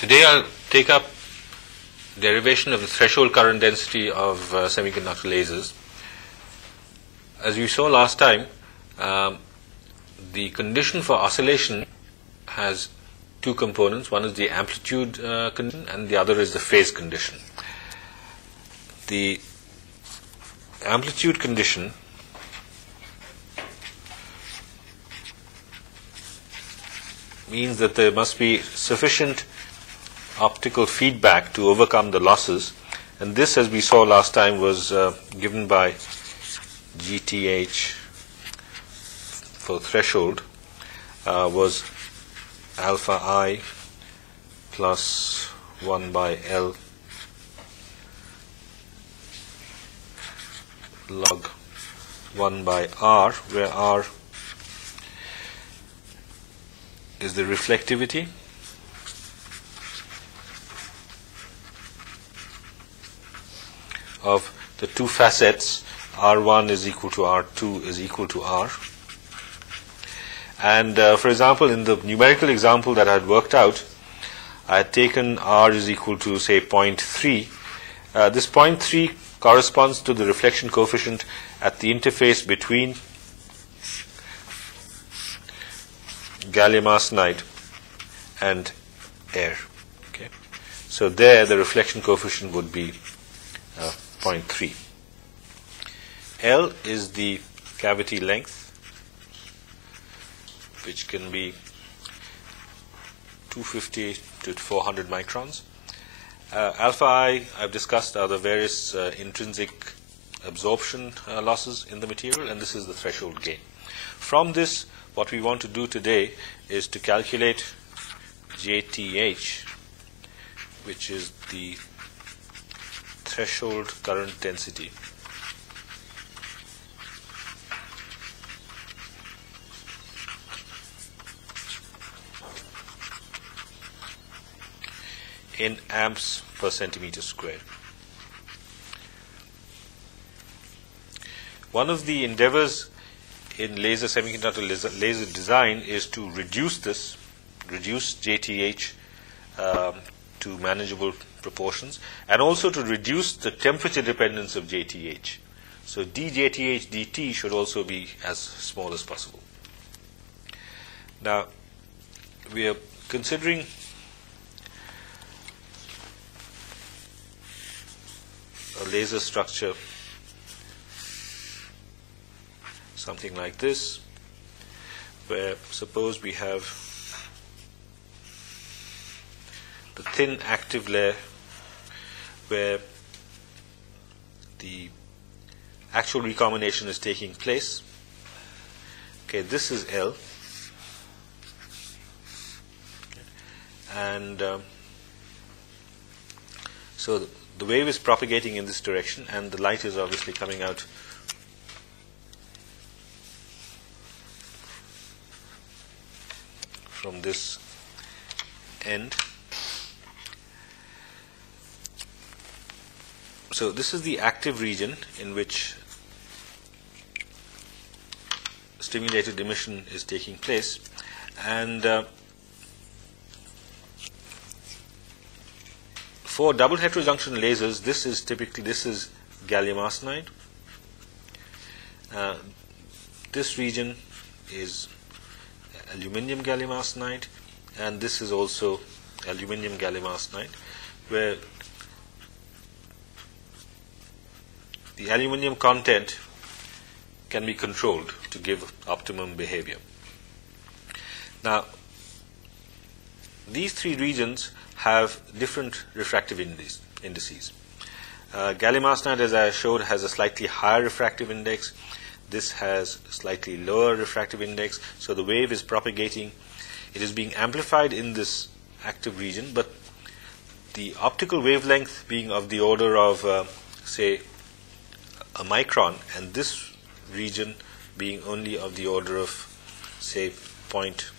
Today I'll take up derivation of the threshold current density of semiconductor lasers. As you saw last time, the condition for oscillation has two components. One is the amplitude condition and the other is the phase condition. The amplitude condition means that there must be sufficient optical feedback to overcome the losses, and this, as we saw last time, was given by GTH for threshold was alpha I plus 1 by L log 1 by R, where R is the reflectivity of the two facets. R1 is equal to R2 is equal to R. And for example, in the numerical example that I had worked out, I had taken R is equal to, say, 0.3. This 0.3 corresponds to the reflection coefficient at the interface between gallium arsenide and air. Okay, so there the reflection coefficient would be 0.3. L is the cavity length, which can be 250 to 400 microns. Alpha I, I've discussed, are the various intrinsic absorption losses in the material, and this is the threshold gain. From this, what we want to do today is to calculate JTH, which is the threshold current density in amps per centimeter square. One of the endeavors in semiconductor laser design is to reduce JTH to manageable proportions, and also to reduce the temperature dependence of JTH. So dJTH dt should also be as small as possible. Now, we are considering a laser structure something like this, where suppose we have the thin active layer where the actual recombination is taking place. Okay, this is L, and so the wave is propagating in this direction, and the light is obviously coming out from this end. So this is the active region in which stimulated emission is taking place, and for double heterojunction lasers, this is gallium arsenide. This region is aluminium gallium arsenide, and this is also aluminium gallium arsenide, where the aluminium content can be controlled to give optimum behavior. Now, these three regions have different refractive indices. Gallium arsenide, as I showed, has a slightly higher refractive index. This has slightly lower refractive index. So the wave is propagating. It is being amplified in this active region, but the optical wavelength being of the order of, say, a micron, and this region being only of the order of, say, 0.2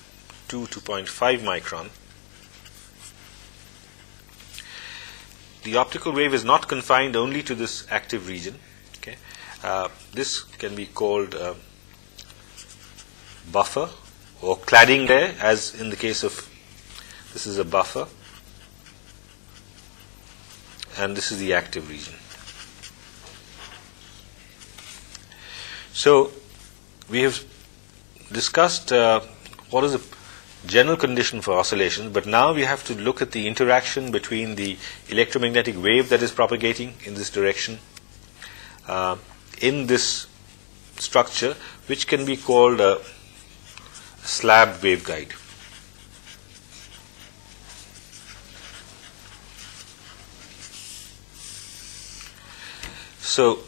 to 0.5 micron, the optical wave is not confined only to this active region. Okay, this can be called buffer or cladding layer, as in the case of this is a buffer, and this is the active region. So we have discussed what is the general condition for oscillations, but now we have to look at the interaction between the electromagnetic wave that is propagating in this direction in this structure, which can be called a slab waveguide. So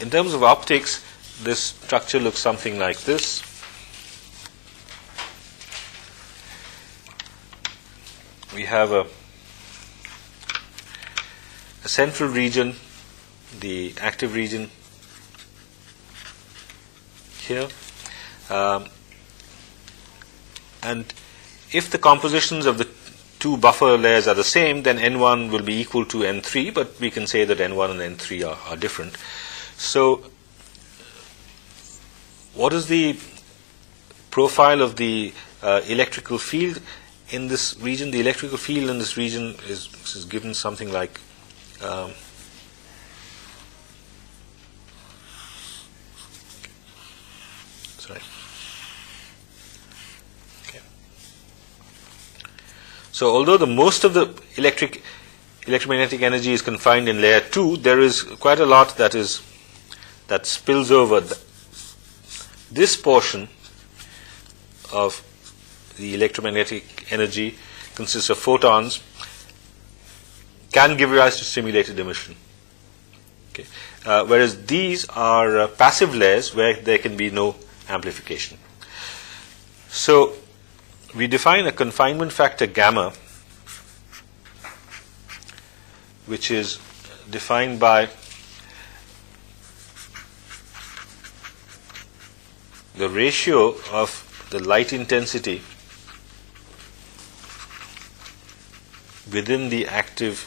in terms of optics, this structure looks something like this. We have a central region, the active region here, and if the compositions of the two buffer layers are the same, then N1 will be equal to N3, but we can say that N1 and N3 are different. So what is the profile of the electrical field in this region? The electrical field in this region is given something like So although the most of the electromagnetic energy is confined in layer 2, there is quite a lot that spills over. This portion of the electromagnetic energy consists of photons, can give rise to stimulated emission. Okay. Whereas these are passive layers where there can be no amplification. So we define a confinement factor gamma, which is defined by the ratio of the light intensity within the active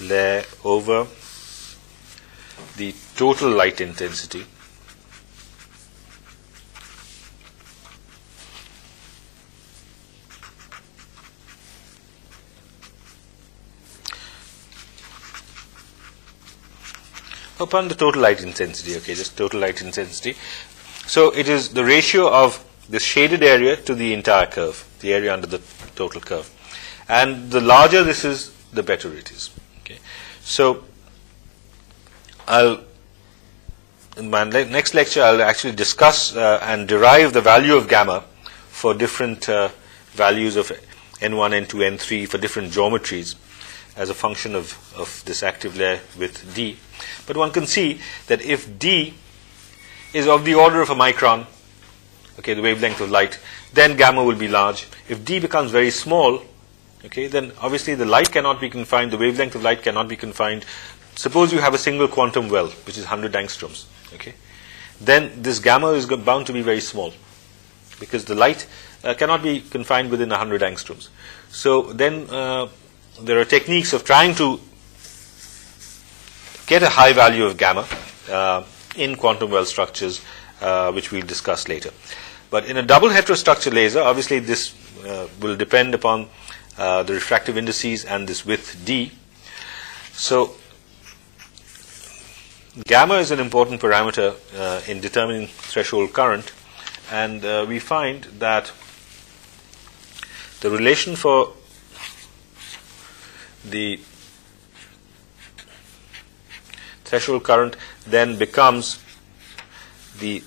layer over the total light intensity upon the total light intensity. Okay, just total light intensity. So it is the ratio of the shaded area to the entire curve, the area under the total curve, and the larger this is, the better it is. Okay, so in my next lecture I'll actually discuss and derive the value of gamma for different values of N1, N2, N3 for different geometries as a function of this active layer with D. But one can see that if D is of the order of a micron, okay, the wavelength of light, then gamma will be large. If D becomes very small, okay, then obviously the light cannot be confined, the wavelength of light cannot be confined. Suppose you have a single quantum well, which is 100 angstroms, okay, then this gamma is bound to be very small because the light cannot be confined within 100 angstroms. So then there are techniques of trying to get a high value of gamma in quantum well structures, which we'll discuss later. But in a double heterostructure laser, obviously this will depend upon the refractive indices and this width D. So gamma is an important parameter in determining threshold current, and we find that the relation for the threshold current then becomes the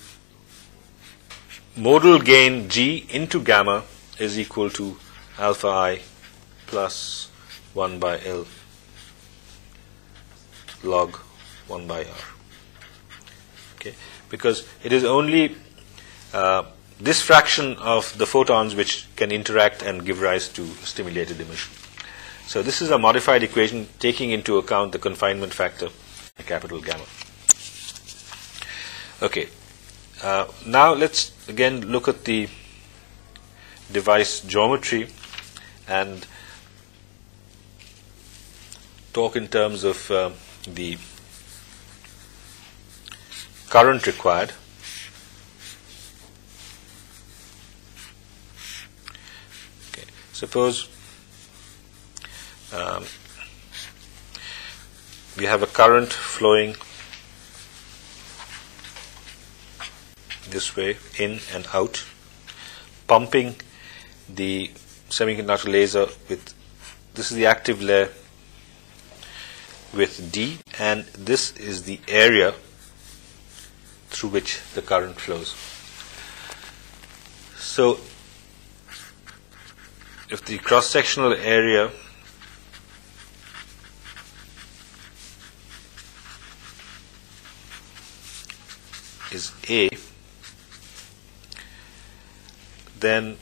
modal gain G into gamma is equal to alpha I plus 1 by L log 1 by R. Okay, because it is only this fraction of the photons which can interact and give rise to stimulated emission. So this is a modified equation taking into account the confinement factor, capital gamma. Okay, now let's again look at the device geometry and talk in terms of the current required. Suppose we have a current flowing this way, in and out, pumping the semiconductor laser with, this is the active layer with D, and this is the area through which the current flows. So if the cross-sectional area is A, then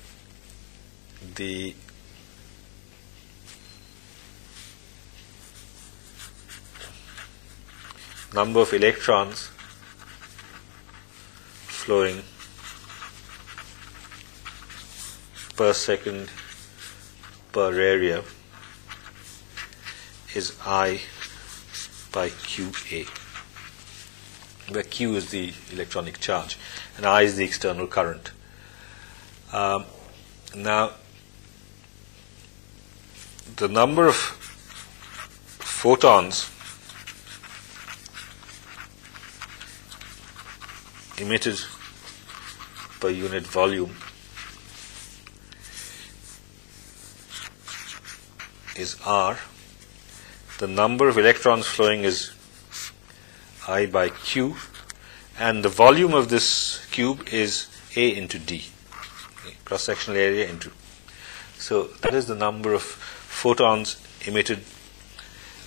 the number of electrons flowing per second per area is I by QA, where Q is the electronic charge and I is the external current. Now, the number of photons emitted per unit volume is R. The number of electrons flowing is I by Q, and the volume of this cube is A into D, cross-sectional area into. So that is the number of photons emitted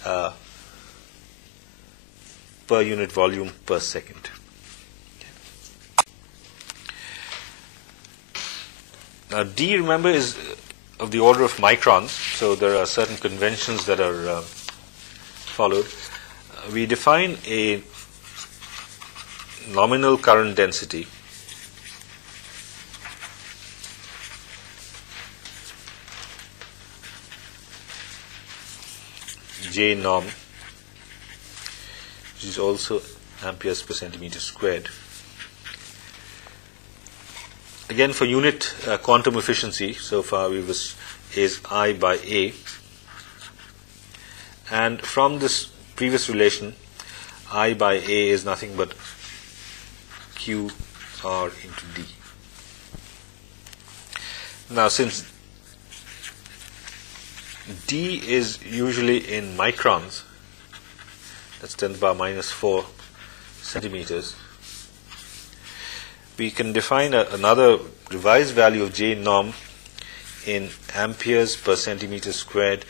per unit volume per second. Now D, remember, is of the order of microns, so there are certain conventions that are followed. We define a nominal current density J norm, which is also amperes per centimeter squared. Again, for unit quantum efficiency, so far is I by A, and from this previous relation, I by A is nothing but Q R into D. Now, since D is usually in microns, that's 10 to the power minus 4 centimeters, we can define another revised value of J norm in amperes per centimeter squared,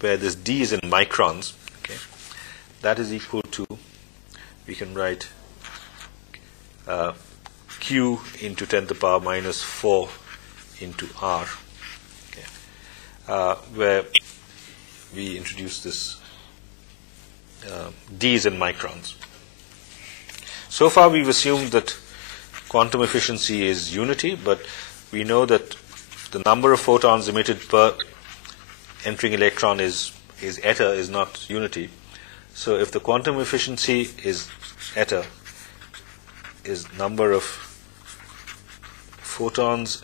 where this D is in microns. Okay, that is equal to, we can write Q into 10 to the power minus 4 into R, okay, where we introduce this D is in microns. So far we've assumed that quantum efficiency is unity, but we know that the number of photons emitted per entering electron is eta, is not unity. So if the quantum efficiency is eta, is number of photons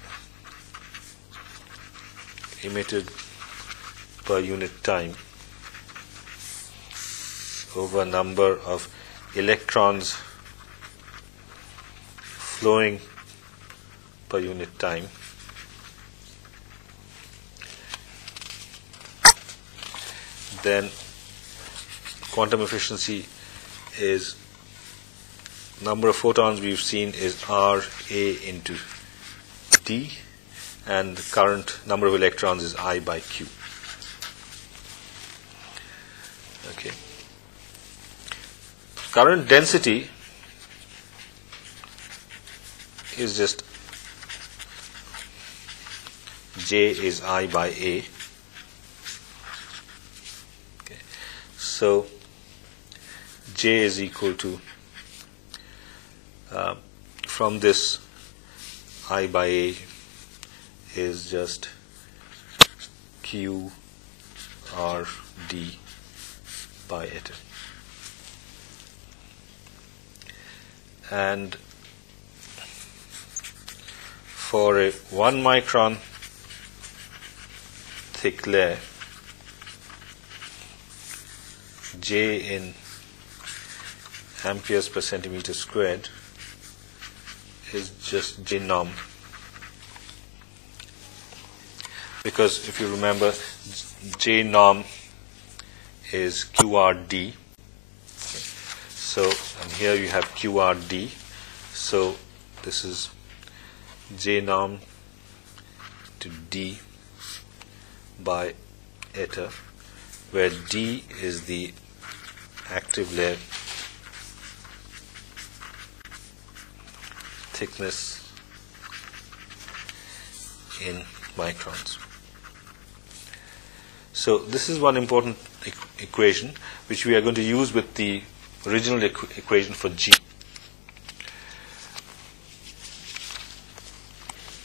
emitted per unit time over number of electrons flowing per unit time, then quantum efficiency is number of photons we've seen is R A into D, and the current number of electrons is I by Q. Okay. Current density is just J is I by A. Okay. So J is equal to, from this, I by A is just Q R D by eta. And for a 1 micron thick layer, J in amperes per centimeter squared is just J norm, because if you remember, J norm is QRD. So, and here you have QRD. So, this is J norm to D by eta, where D is the active layer thickness in microns. So this is one important equation which we are going to use with the original equation for G.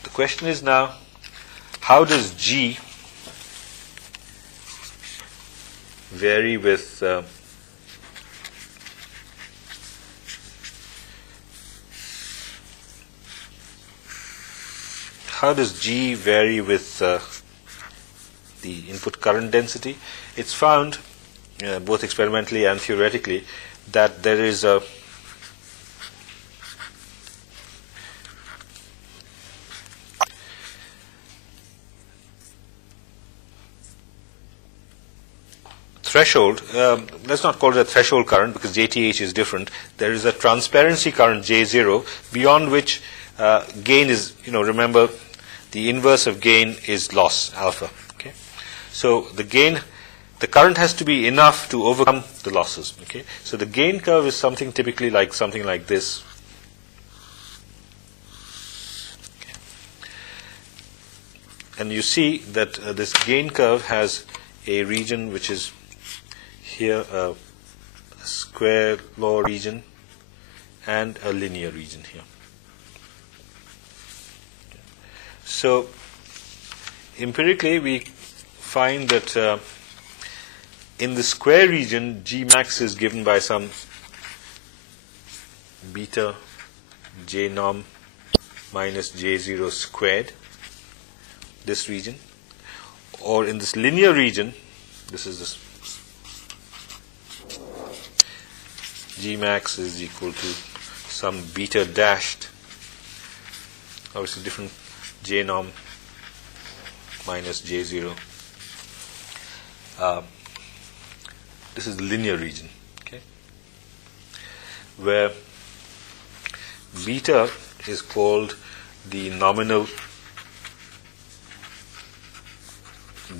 The question is now, how does G vary with the input current density? It's found, both experimentally and theoretically, that there is a threshold. Let's not call it a threshold current, because JTH is different. There is a transparency current J0, beyond which gain is, remember, the inverse of gain is loss, alpha. Okay, so the current has to be enough to overcome the losses. Okay, so the gain curve is typically something like this. Okay. And you see that this gain curve has a region which is here, a square law region and a linear region here. So empirically we find that in the square region, G max is given by some beta J norm minus J0 squared, this region. Or in this linear region, this is this G max is equal to some beta dashed, obviously different, J norm minus J0. This is the linear region, okay, where beta is called the nominal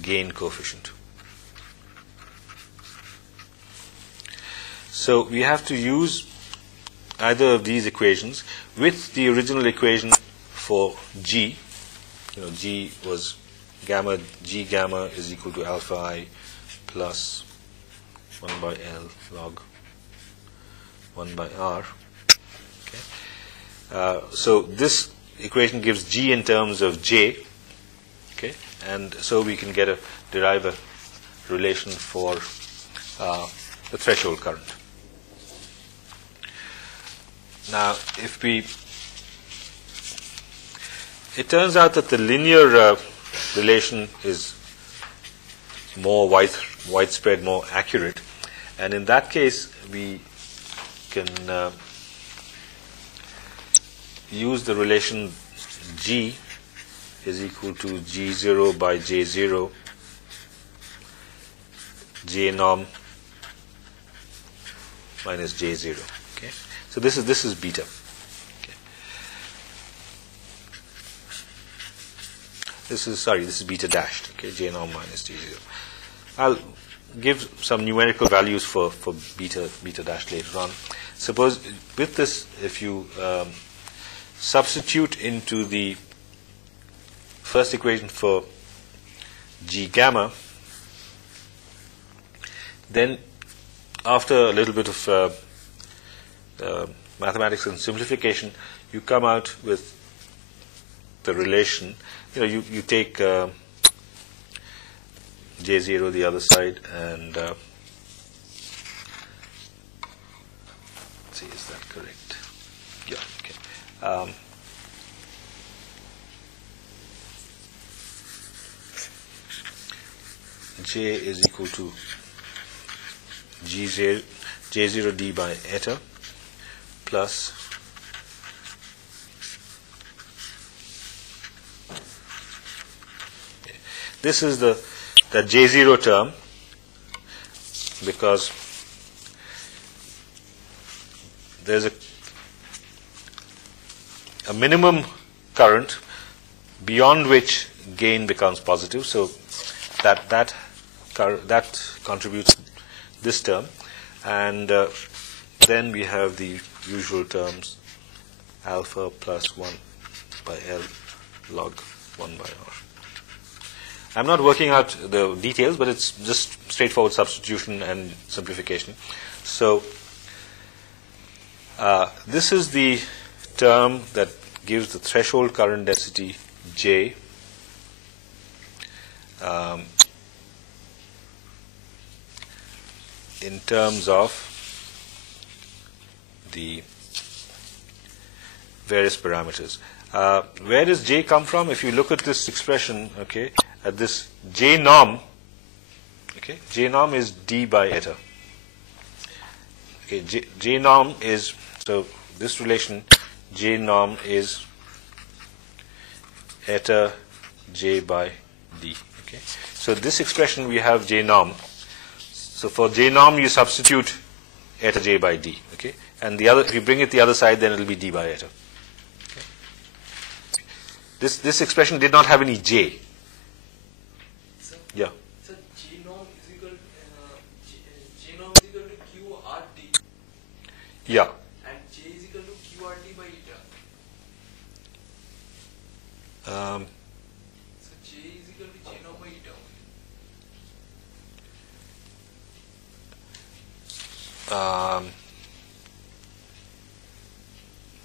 gain coefficient. So we have to use either of these equations with the original equation for G. G was gamma, G gamma is equal to alpha I plus 1 by L log 1 by R. Okay. So this equation gives G in terms of J. Okay, and so we can derive a relation for the threshold current. Now, it turns out that the linear relation is more widespread, more accurate, and in that case we can use the relation G is equal to G0 by J0 J norm minus J0. Okay, so this is beta. This is beta dashed. Okay, J norm minus J0. I'll give some numerical values for beta dashed later on. Suppose with this, if you substitute into the first equation for G gamma, then after a little bit of mathematics and simplification, you come out with the relation. You take J0 the other side, and let's see, is that correct? Yeah, okay. J is equal to J0D by eta plus this is the J0 term, because there's a minimum current beyond which gain becomes positive, so that contributes this term, and then we have the usual terms alpha plus 1 by L log 1 by R. I'm not working out the details, but it's just straightforward substitution and simplification. So this is the term that gives the threshold current density J in terms of the various parameters. Where does J come from? If you look at this expression, okay, at this J norm, okay, J norm is D by eta. Okay, J norm is, so this relation J norm is eta J by D. Okay, so this expression we have J norm. So for J norm you substitute eta J by D. Okay, and the other, if you bring it the other side, then it will be D by eta. Okay. This expression did not have any J. Sir, yeah. So J norm is equal to QRT. Yeah. And J is equal to QRT by eta. So J is equal to J norm by eta.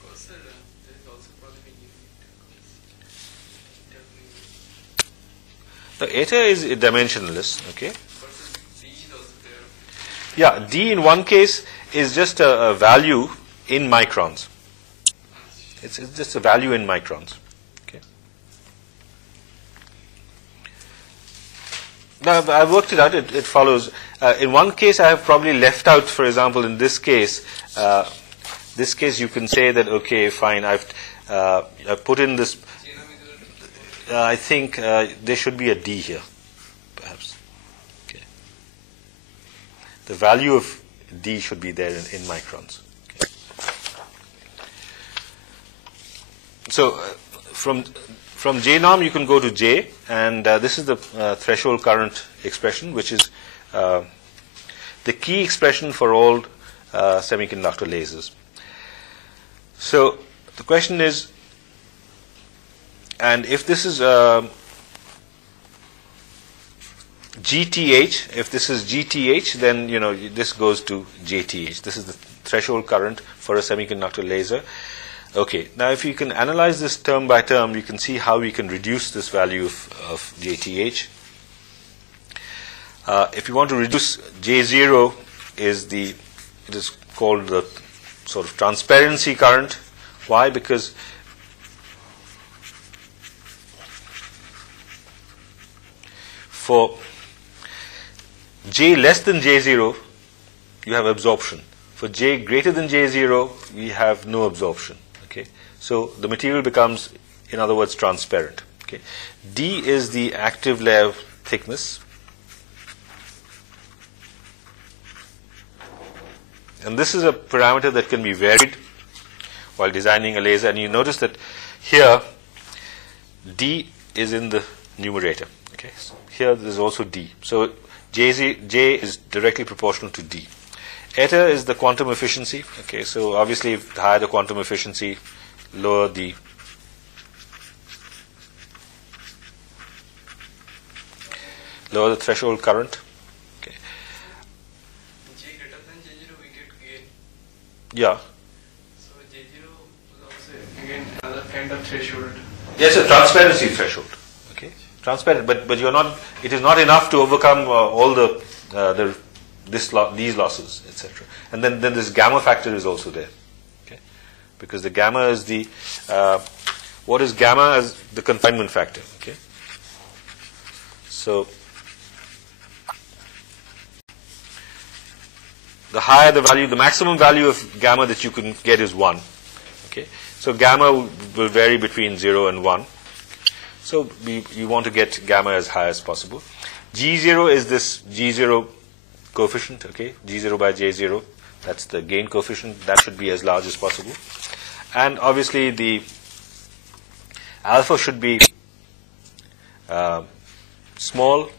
Because sir, there is also problem in unit. The eta is dimensionless. Okay. Versus D is also there. Yeah, D in one case is just a value in microns. It's just a value in microns. Okay. Now I've worked it out. It follows. In one case, I have probably left out. For example, in this case, you can say that okay, fine. I've put in this. I think there should be a D here, perhaps. Okay. The value of D should be there in microns. Okay. So from J norm you can go to J, and this is the threshold current expression, which is the key expression for all semiconductor lasers. So the question is, and if this is GTH, if this is GTH, then this goes to JTH. This is the threshold current for a semiconductor laser. Okay, now if you can analyze this term by term, you can see how we can reduce this value of JTH. If you want to reduce J0, it is called the sort of transparency current. Why? Because for J less than J0, you have absorption. For J greater than J0, we have no absorption. Okay, so the material becomes, in other words, transparent. Okay, D is the active layer thickness, and this is a parameter that can be varied while designing a laser. And you notice that here D is in the numerator. Okay, so here there is also D. So J is directly proportional to D. Eta is the quantum efficiency. Okay, so obviously, the higher the quantum efficiency, lower the threshold current. Okay. J greater than J0, we get gain. Yeah. So J0 will also gain another kind of threshold. Yes, a transparency threshold. Okay, transparent, but you're not. It is not enough to overcome all these losses, etc. And then this gamma factor is also there. Okay, because the gamma is the what is gamma as the confinement factor. Okay, so the higher the value, the maximum value of gamma that you can get is 1. Okay, so gamma will vary between 0 and 1. So you want to get gamma as high as possible. G0 is this G0 coefficient, okay, G0 by J0. That's the gain coefficient. That should be as large as possible. And obviously the alpha should be small,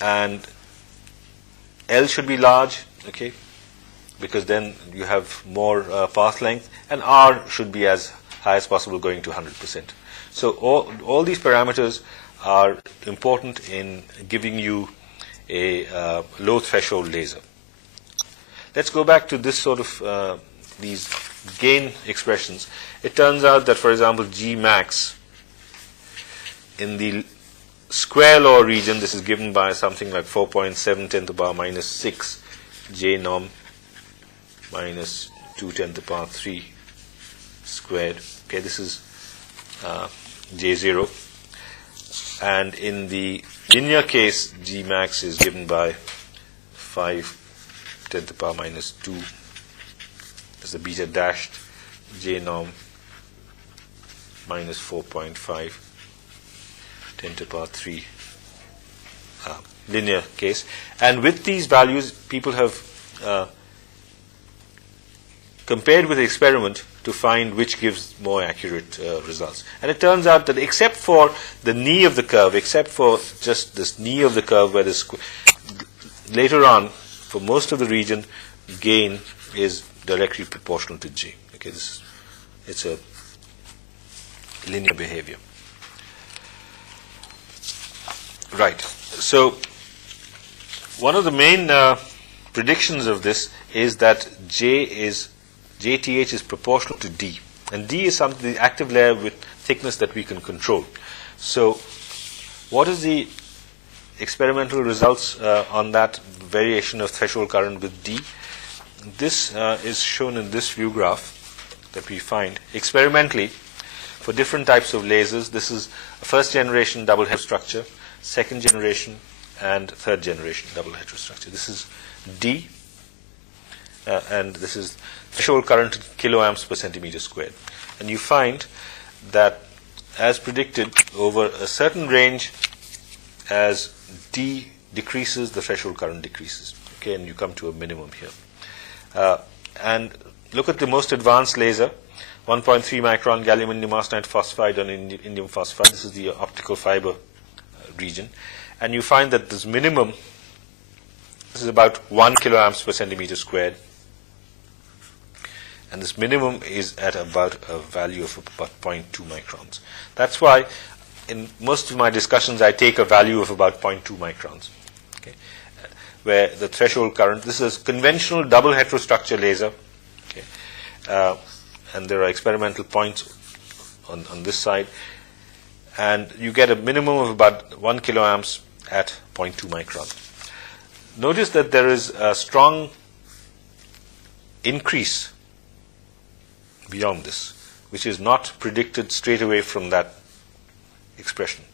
and L should be large, okay, because then you have more path length, and R should be as high as possible, going to 100%. So all these parameters are important in giving you a low threshold laser. Let's go back to this sort of these gain expressions. It turns out that, for example, G max in the square law region, this is given by something like 4.7 10 to the power minus 6 J norm minus 2 10 to the power 3 squared. Okay, this is J0. And in the linear case, G max is given by 5 10 to the power minus 2. That's the beta dashed J norm minus 4.5 10 to the power 3 linear case. And with these values, people have compared with the experiment to find which gives more accurate results. And it turns out that except for the knee of the curve, except for just this knee of the curve where this later on, for most of the region, gain is directly proportional to J. Okay, it's a linear behavior. Right. So one of the main predictions of this is that JTH is proportional to D, and D is the active layer with thickness that we can control. So what is the experimental results on that variation of threshold current with D? This is shown in this view graph that we find experimentally for different types of lasers. This is a first generation double heterostructure, second generation, and third generation double heterostructure. This is D, and this is threshold current in kiloamps per centimeter squared. And you find that, as predicted, over a certain range, as D decreases, the threshold current decreases. Okay, and you come to a minimum here. And look at the most advanced laser, 1.3 micron gallium indium arsenide phosphide on indium phosphide. This is the optical fiber region. And you find that this minimum, this is about 1 kiloamps per centimeter squared. And this minimum is at about a value of about 0.2 microns. That's why in most of my discussions I take a value of about 0.2 microns. Okay, where the threshold current, this is conventional double heterostructure laser. Okay, and there are experimental points on this side. And you get a minimum of about 1 kiloamps at 0.2 micron. Notice that there is a strong increase beyond this, which is not predicted straight away from that expression.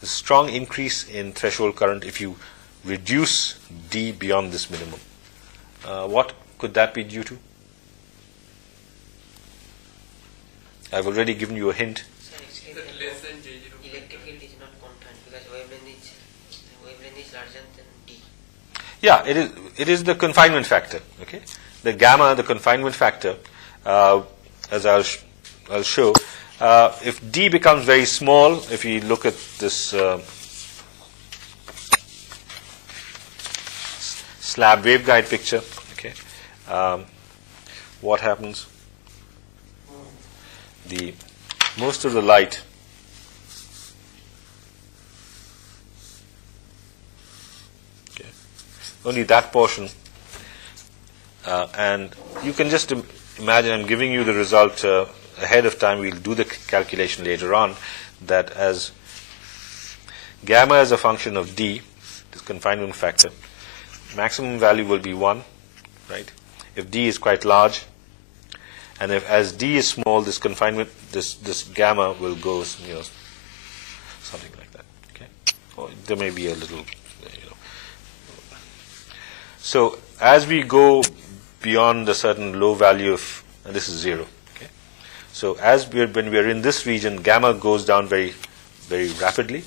There's a strong increase in threshold current if you reduce D beyond this minimum. What could that be due to? I've already given you a hint. Less than J0. Electric field is not confined because wavelength is larger than D. Yeah, it is the confinement factor. Okay, the gamma, the confinement factor, as I'll show. If D becomes very small, if you look at this slab waveguide picture, okay, what happens? Most of the light only that portion, and you can just imagine, I'm giving you the result ahead of time. We'll do the calculation later on, that as gamma is a function of D, this confinement factor, maximum value will be 1, right? If D is quite large, and if as D is small, this confinement, this gamma will go, something like that. Okay, or there may be a little, So as we go beyond a certain low value of, and this is 0. Okay. So as when we are in this region, gamma goes down very, very rapidly,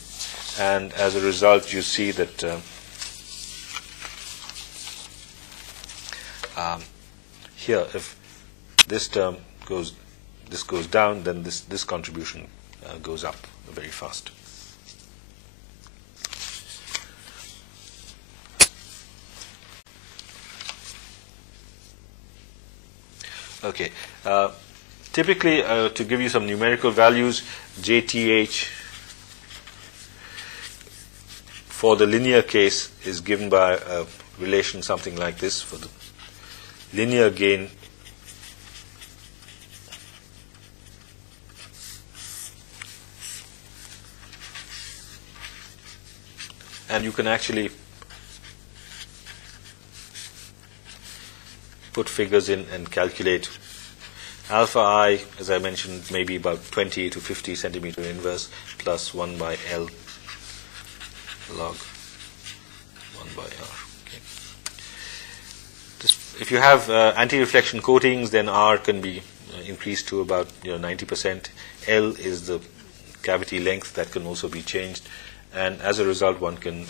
and as a result, you see that here, if this term goes down, then this contribution goes up very fast. Okay. Typically, to give you some numerical values, JTH for the linear case is given by a relation something like this for the linear gain and you can actually put figures in and calculate. Alpha I, as I mentioned, maybe about 20 to 50 centimeter inverse plus 1 by L log 1 by R. Okay. If you have anti-reflection coatings, then R can be increased to about 90%. L is the cavity length that can also be changed, and as a result, one can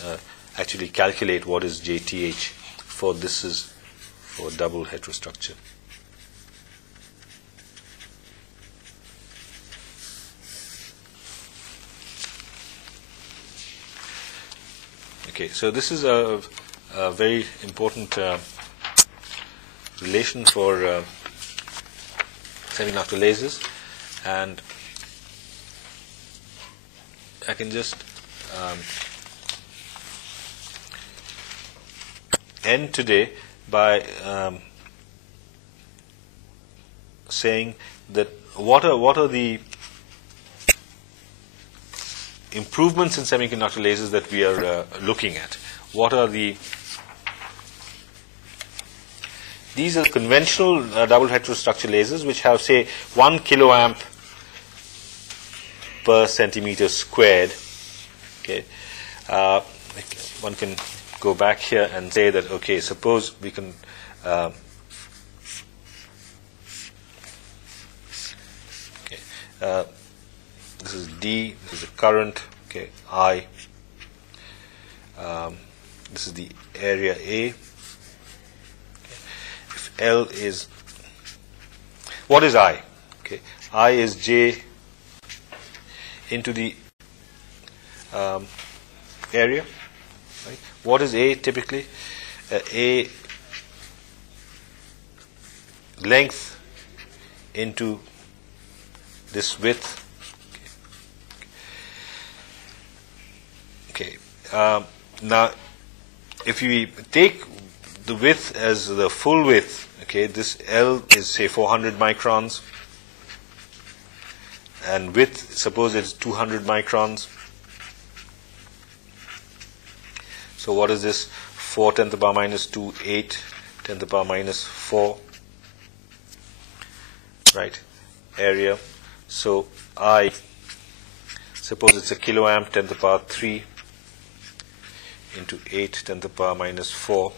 actually calculate what is JTH for for double heterostructure. Okay, so this is a very important relation for semiconductor lasers, and I can just end today by saying that what are the improvements in semiconductor lasers that we are looking at. What are these are conventional double heterostructure lasers which have, say, 1 kiloamp per centimeter squared. Okay, one can go back here and say that, okay, suppose we can this is D, this is the current, okay, I, this is the area A. Okay. If L is, what is I? Okay, I is J into the area. Right? What is A typically? A length into this width. Okay. Now, if we take the width as the full width, okay, this L is, say, 400 microns, and width, suppose it's 200 microns. So what is this? 4 10 to the power minus 2, 8 10 to the power minus 4, right, area. So I, suppose it's a kiloamp 10 to the power 3 into 8 10 to the power minus 4.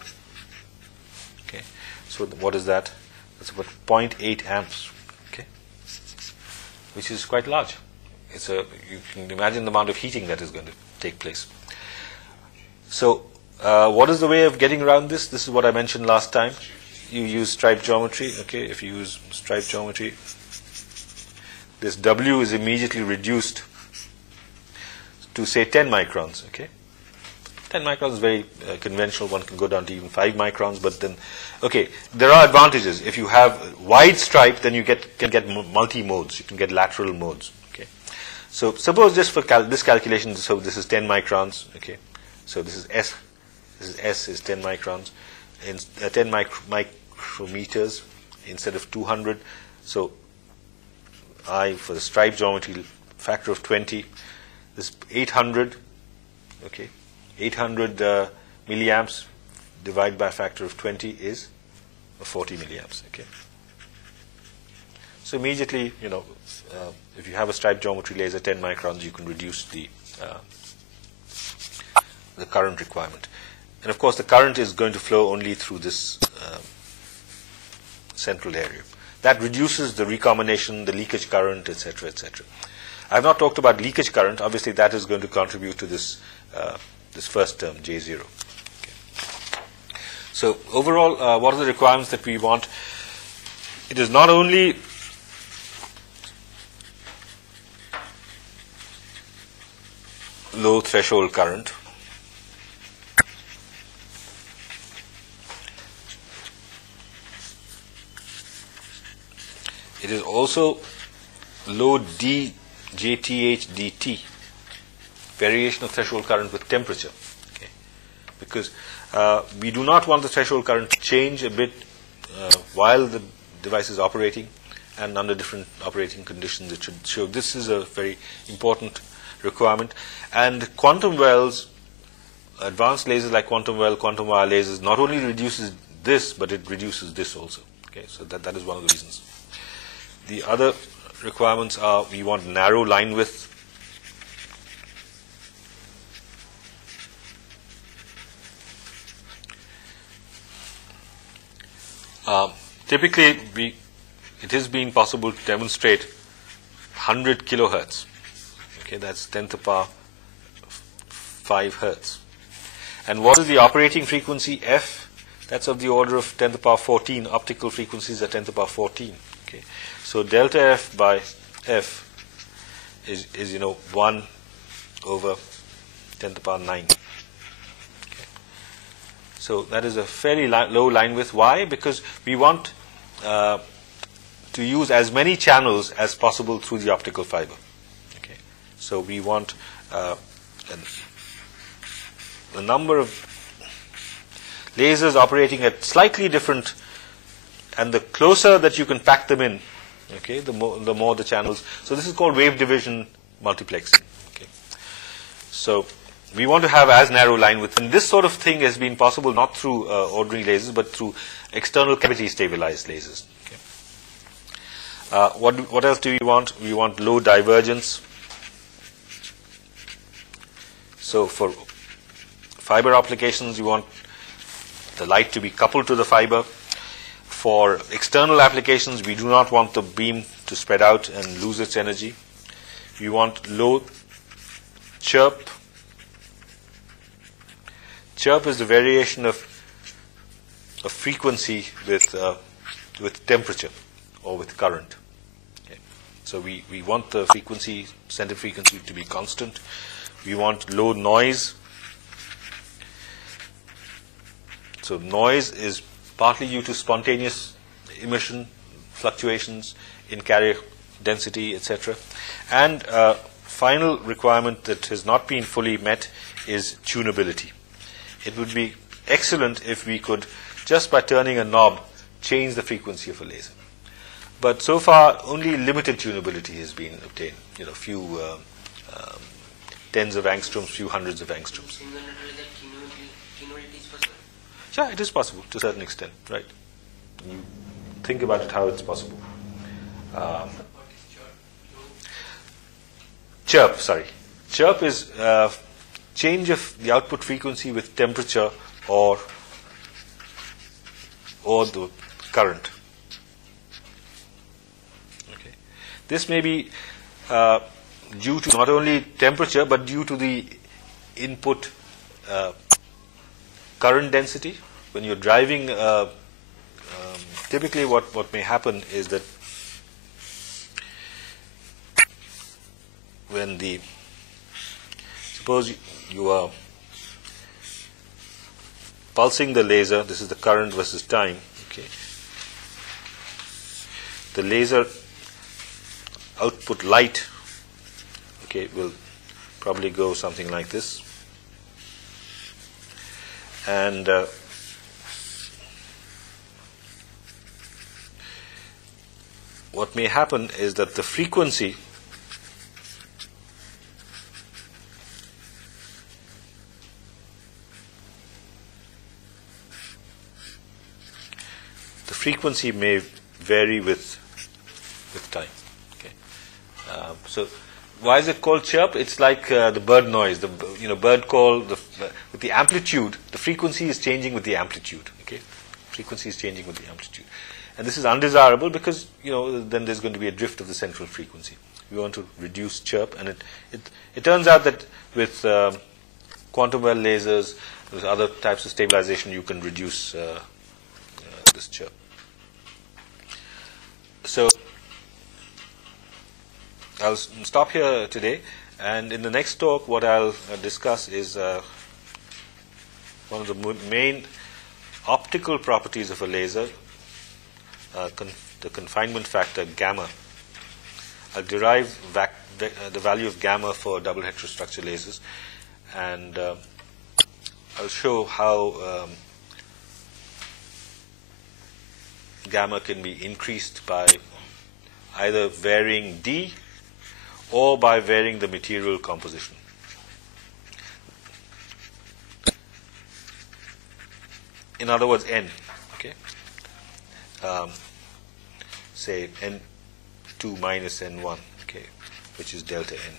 Okay, so what is that? That's about 0.8 amps. Okay, which is quite large. You can imagine the amount of heating that is going to take place. So what is the way of getting around this? This is what I mentioned last time. You use stripe geometry. Okay, if you use stripe geometry, this W is immediately reduced to, say, 10 microns. Okay, 10 microns is very conventional. One can go down to even 5 microns. But then, okay, there are advantages. If you have wide stripe, then you can get multi-modes. You can get lateral modes. Okay, so suppose just for this calculation, so this is 10 microns. Okay, so this is S. This is S is 10 microns, in 10 micrometers instead of 200. So I, for the stripe geometry, factor of 20. This 800. Okay, 800 milliamps divided by a factor of 20 is 40 milliamps. Okay. So immediately, if you have a stripe geometry laser 10 microns, you can reduce the current requirement. And of course, the current is going to flow only through this central area. That reduces the recombination, the leakage current, etc., etc. I have not talked about leakage current. Obviously, that is going to contribute to this this first term, J0. Okay. So overall, what are the requirements that we want? It is not only low threshold current, it is also low dJTH dt, variation of threshold current with temperature. Okay. Because we do not want the threshold current to change a bit while the device is operating, and under different operating conditions it should show. This is a very important requirement. And quantum wells, advanced lasers like quantum well, quantum wire lasers, not only reduces this, but it reduces this also. Okay, so that is one of the reasons. The other requirements are, we want narrow line width. Typically, it has been possible to demonstrate 100 kilohertz. Okay, that's 10 to the power 5 hertz. And what is the operating frequency? F. That's of the order of 10 to the power 14. Optical frequencies are 10 to the power 14. Okay. So delta F by F is 1 over 10 to the power 9. Okay. So that is a fairly low line width. Why? Because we want to use as many channels as possible through the optical fiber. Okay. So we want the number of lasers operating at slightly different, and the closer that you can pack them in, okay, the more the channels. So this is called wave division multiplexing. Okay. So we want to have as narrow line width, and this sort of thing has been possible not through ordinary lasers, but through external cavity stabilized lasers. Okay. What else do we want? We want low divergence. So for fiber applications, you want the light to be coupled to the fiber. For external applications, we do not want the beam to spread out and lose its energy. We want low chirp. Chirp is the variation of frequency with temperature or with current. Okay. So we want the frequency, center frequency, to be constant. We want low noise. So noise is partly due to spontaneous emission, fluctuations in carrier density, etc. And final requirement that has not been fully met is tunability. It would be excellent if we could, just by turning a knob, change the frequency of a laser. But so far, only limited tunability has been obtained. Few tens of angstroms, few hundreds of angstroms. Yeah, it is possible to a certain extent, right? You think about it, how it's possible. Chirp, sorry. Chirp is change of the output frequency with temperature or the current. Okay. This may be due to not only temperature, but due to the input current density. When you're driving, typically what may happen is that when suppose you are pulsing the laser, this is the current versus time, okay. The laser output light, okay, will probably go something like this. And what may happen is that the frequency may vary with time. Okay. So why is it called chirp? It's like the bird noise, the bird call. With the amplitude, the frequency is changing with the amplitude. Okay, frequency is changing with the amplitude, and this is undesirable because then there's going to be a drift of the central frequency. We want to reduce chirp, and it turns out that with quantum well lasers, with other types of stabilization, you can reduce this chirp. So I'll stop here today, and in the next talk what I'll discuss is one of the main optical properties of a laser, the confinement factor gamma. I'll derive the value of gamma for double heterostructure lasers, and I'll show how gamma can be increased by either varying D or by varying the material composition. In other words, N, okay? Say N2 minus N1, okay, which is delta N.